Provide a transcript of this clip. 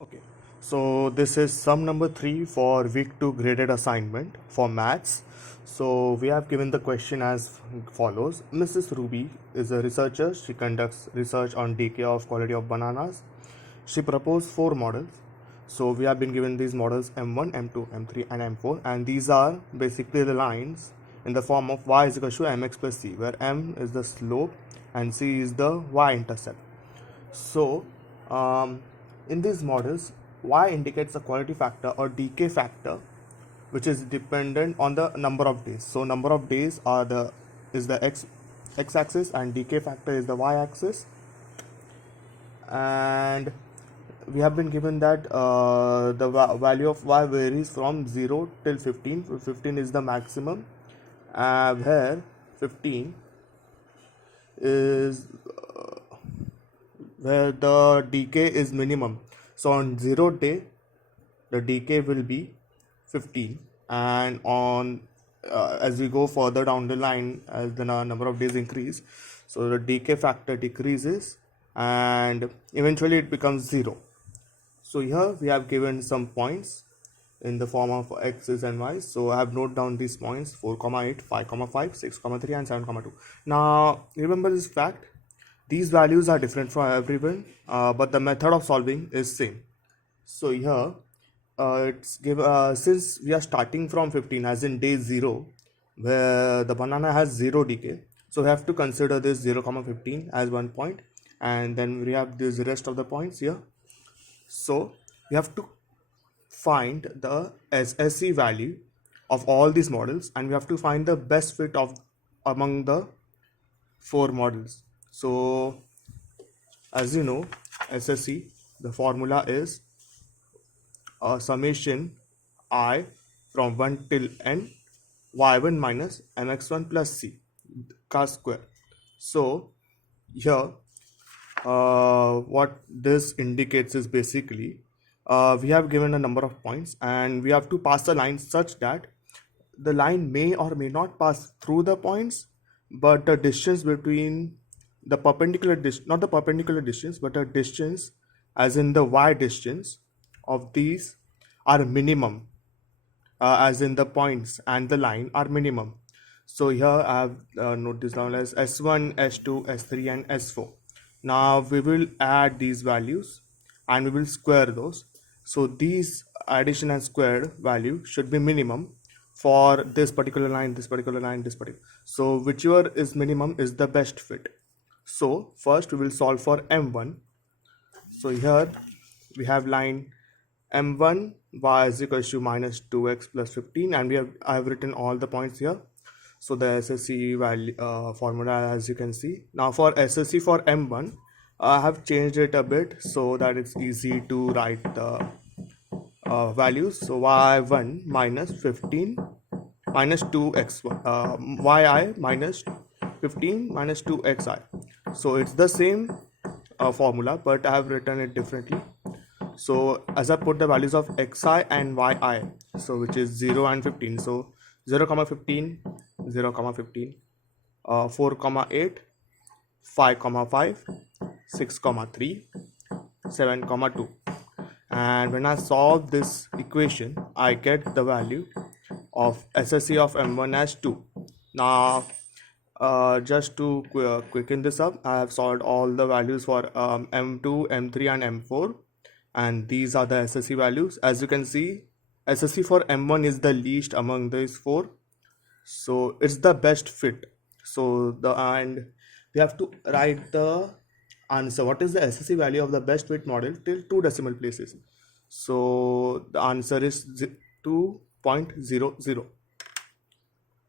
Okay, so this is sum number 3 for week 2 graded assignment for maths. So we have given the question as follows. Mrs. Ruby is a researcher. She conducts research on decay of quality of bananas. She proposed 4 models. So we have been given these models M1, M2, M3 and M4, and these are basically the lines in the form of y is equal to mx plus c, where m is the slope and c is the y-intercept. So, in these models, y indicates a quality factor or decay factor, which is dependent on the number of days. So, number of days is the x-axis and decay factor is the y-axis. And we have been given that the value of y varies from 0 till 15. 15 is the maximum, where 15 is where the decay is minimum. So on 0 day the decay will be 15, and on as we go further down the line, as the number of days increase, so the decay factor decreases and eventually it becomes 0. So here we have given some points in the form of x's and y's. So I have noted down these points: 4,8, 5,5, 6,3 and 7,2. Now remember this fact: these values are different for everyone, but the method of solving is same. So here since we are starting from 15, as in day 0, where the banana has 0 decay, so we have to consider this 0, 15 as one point, and then we have this rest of the points here. So we have to find the SSE value of all these models, and we have to find the best fit of among the 4 models. So as you know, SSE, the formula is summation I from 1 till n y1 minus mx1 plus c ka square. So here what this indicates is basically we have given a number of points and we have to pass the line such that the line may or may not pass through the points, but the distance between the perpendicular not the perpendicular distance, but the distance as in the y distance of these are minimum, as in the points and the line are minimum. So here I have noted this down as S1, S2, S3 and S4. Now we will add these values and we will square those. So these addition and squared value should be minimum for this particular line, this particular line, this particular. So whichever is minimum is the best fit. So first we will solve for M1. So here we have line M1 y is equal to minus 2x plus 15, and I have written all the points here. So the SSE value formula, as you can see. Now for SSE for M1, I have changed it a bit so that it's easy to write the values. So y1 minus 15 minus 2x1, yi minus 15 minus 2xi. So it's the same formula, but I have written it differently. So as I put the values of xi and yi, so which is 0 and 15. So 0, 15, 0, 15, 4, 8, 5, 5, 6, 3, 7, 2. And when I solve this equation, I get the value of SSE of M1 as 2. Now just to quicken this up, I have solved all the values for M2, M3 and M4, and these are the SSE values. As you can see, SSE for M1 is the least among these 4, so it's the best fit. So and we have to write the answer. What is the SSE value of the best fit model till 2 decimal places? So the answer is 2.00.